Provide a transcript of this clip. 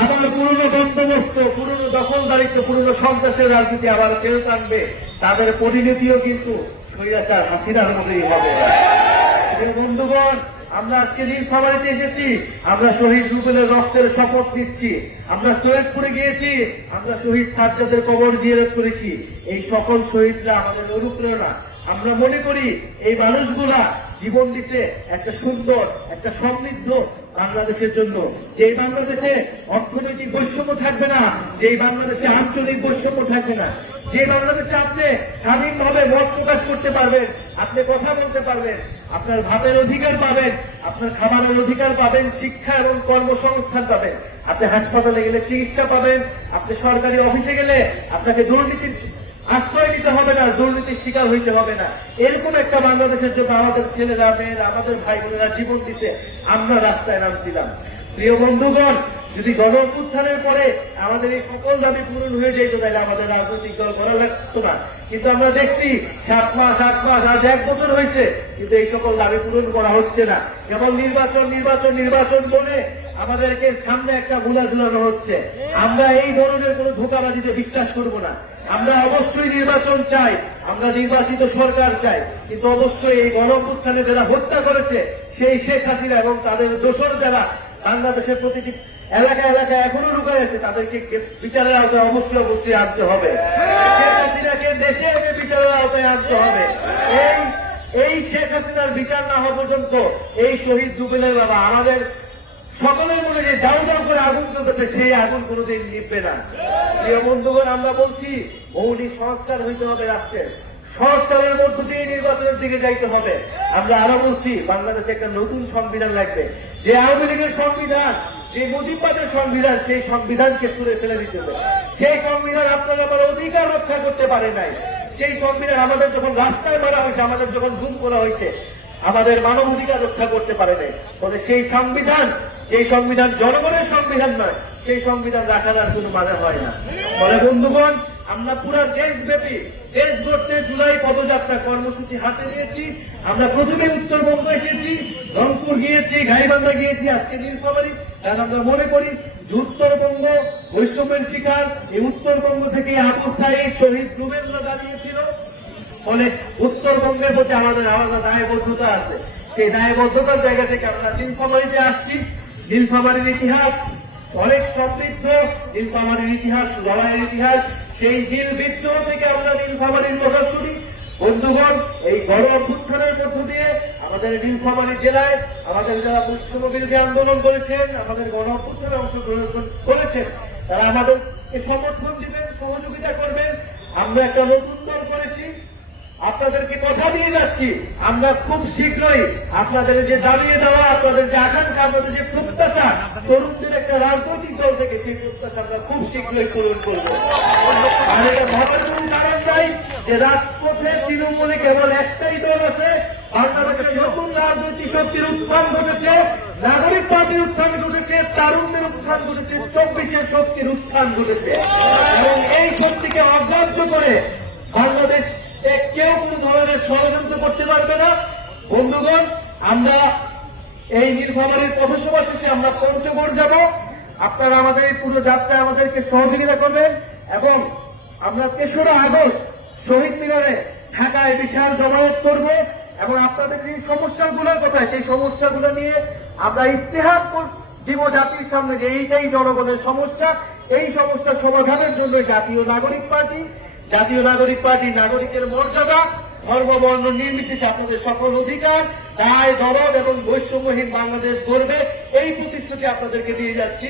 আবার পুরনো বন্দোবস্ত, পুরনো দখলদারিত্ব, পুরনো সন্ত্রাসের রাজনীতি আবার কেউ টানবে, তাদের পরিণতিও কিন্তু স্বৈরাচার হাসিনার মতোই হবে। বন্ধুগণ, আমরা আজকে নীলফামারীতে এসেছি, আমরা শহীদ রুবেলের রক্তের শপথ নিচ্ছি। আমরা সৈয়দপুরে গিয়েছি, আমরা শহীদ সাজ্জাদের কবর জিয়ারত করেছি। এই সকল শহীদরা আমাদের অনুপ্রেরণা। আমরা মনে করি এই মানুষগুলা জীবন দিতে একটা সুন্দর, একটা সমৃদ্ধ বাংলাদেশের জন্য, যেই বাংলাদেশে অর্থনৈতিক বৈষম্য থাকবে না, যেই বাংলাদেশে আঞ্চলিক বৈষম্য থাকবে না, যে বাংলাদেশে আপনি স্বাধীনভাবে মত প্রকাশ করতে পারবেন, আপনি কথা বলতে পারবেন, আপনার ভাবের অধিকার পাবেন, আপনার খাবারের অধিকার পাবেন, শিক্ষা এবং কর্মসংস্থান পাবেন, আপনি হাসপাতালে গেলে চিকিৎসা পাবেন, আপনি সরকারি অফিসে গেলে আপনাকে দুর্নীতির আশ্রয় নিতে হবে না, দুর্নীতির শিকার হইতে হবে না। এরকম একটা বাংলাদেশের জন্য আমাদের ছেলেরা, মেয়েরা, আমাদের ভাই বোনেরা জীবন দিতে আমরা রাস্তায় নামছিলাম। প্রিয় বন্ধুগণ, যদি গণ অভ্যুত্থানের পরে আমাদের এই সকল দাবি পূরণ হয়ে যেত, তাহলে আমাদের রাজনৈতিক দল করা লাগতো না। কিন্তু আমরা দেখছি 7 মাস, 8 মাস, আজ 1 বছর হয়েছে, কিন্তু এই সকল দাবি পূরণ করা হচ্ছে না। যেমন নির্বাচন নির্বাচন নির্বাচন বলে আমাদেরকে সামনে একটা গুলা ঝুলানো হচ্ছে। আমরা এই ধরনের কোন ধোঁকাবাজিতে বিশ্বাস করব না। আমরা অবশ্যই নির্বাচন চাই, আমরা নির্বাচিত সরকার চাই, কিন্তু অবশ্যই এই গণ অভ্যুত্থানে যারা হত্যা করেছে সেই শেখ হাসিনা এবং তাদের দোসর যারা বাংলাদেশের প্রতিটি এলাকা এলাকায় এখনো লুকায় আছে, তাদেরকে বিচারের আওতায় অবশ্যই অবশ্যই আনতে হবে। শেখ হাসিনাকে দেশে এনে বিচারের আওতায় আনতে হবে। এই শেখ হাসিনার বিচার না হওয়া পর্যন্ত এই শহীদ রুবেলের বাবা আমাদের সকলের মনে যে দাউ দাউ করে আগুন চলতেছে, সেই আগুন কোনোদিন নিভবে না। প্রিয় বন্ধুগণ, আমরা বলছি মৌলিক সংস্কার হইতে হবে রাষ্ট্রের, সংস্কারের মধ্য দিয়ে নির্বাচনের দিকে যাইতে হবে। আমরা আরো বলছি বাংলাদেশে একটা নতুন সংবিধান লাগবে। যে আওয়ামী লীগের সংবিধান, যে মুজিববাদের সংবিধান, সেই সংবিধানকে ছুঁড়ে ফেলে দিতে হবে। সেই সংবিধান আপনারা আমার অধিকার রক্ষা করতে পারে নাই। সেই সংবিধান আমাদের যখন রাস্তায় মারা হয়েছে, আমাদের যখন গুম করা হয়েছে, আমাদের মানব অধিকার রক্ষা করতে পারে নাই। তবে সেই সংবিধান, যেই সংবিধান জনগণের সংবিধান নয়, সেই সংবিধান রাখার আর কোনো মানে হয় না। ফলে বন্ধুগণ, আমরা পুরো দেশব্যাপী দেশ গড়তে জুলাই পদযাত্রা কর্মসূচি হাতে নিয়েছি। আমরা প্রথমে উত্তরবঙ্গ এসেছি, রংপুর গিয়েছি, গাইবান্ধা গিয়েছি, আজকে নীলফামারী। কারণ আমরা মনে করি যে উত্তরবঙ্গ বৈষম্যের শিকার, এই উত্তরবঙ্গ থেকে আবু সাঈদ শহীদ রুবেলরা দাঁড়িয়েছিল। ফলে উত্তরবঙ্গের প্রতি আমাদের আলাদা দায়বদ্ধতা আছে। সেই দায়বদ্ধতার জায়গা থেকে আমরা নীলফামারীতে আসছি। নীলফামারীর ইতিহাস অনেক সমৃদ্ধ, নীলফামারীর ইতিহাস লড়াইয়ের ইতিহাস। সেই জিল বিদ্রোহ থেকে আমরা নীলফামারীর কথা শুনি। বন্ধুগণ, এই গণ অভ্যুত্থানের মধ্য দিয়ে আমাদের নীলফামারী জেলায় আমাদের যারা বৈষম্য বিরোধী আন্দোলন করেছেন, আমাদের গণ অভ্যুত্থানে অংশগ্রহণ করেছেন, তারা আমাদেরকে সমর্থন দিবেন, সহযোগিতা করবেন। আমরা একটা নতুন দল করেছি, আপনাদেরকে কথা দিয়ে যাচ্ছি, আমরা খুব শীঘ্রই আপনাদের যে দাঁড়িয়ে দেওয়া, আপনাদের যে আকাঙ্ক্ষা, আপনাদের যে প্রত্যাশা, তরুণদের একটা রাজনৈতিক দল থেকে সেই প্রত্যাশা আমরা খুব শীঘ্রই পূরণ করব। আর এটা ভাবার কোনো কারণ নাই যে রাজপথে তৃণমূলে কেবল একটাই দল আছে। বাংলাদেশের নতুন রাজনৈতিক শক্তির উত্থান ঘটেছে, নাগরিক পার্টির উত্থান ঘটেছে, তারুণ্যের উত্থান ঘটেছে, 24-এর শক্তির উত্থান ঘটেছে। এবং এই শক্তিকে অগ্রাহ্য করে বাংলাদেশ কেউ কোন ধরনের ষড়যন্ত্র করতে পারবে না। বন্ধুগণ, আমরা এই নীলফামারীর পথসভা শেষে আমরা পঞ্চগড় যাব। আপনারা আমাদের এই পুরো যাত্রায় আমাদেরকে সহযোগিতা করবেন এবং আমরা 3রা আগস্ট শহীদ মিনারে ঢাকায় বিশাল জমায়েত করব এবং আপনাদের যে সমস্যাগুলোর কথা, সেই সমস্যাগুলো নিয়ে আমরা ইস্তেহার দিব জাতির সামনে যে এইটাই জনগণের সমস্যা। এই সমস্যা সমাধানের জন্য জাতীয় নাগরিক পার্টি নাগরিকের মর্যাদা, ধর্ম বর্ণ নির্বিশেষে আপনাদের সকল অধিকার, দায় দরদ এবং বৈষম্যহীন বাংলাদেশ গড়বে, এই প্রতিশ্রুতি আপনাদেরকে দিয়ে যাচ্ছি।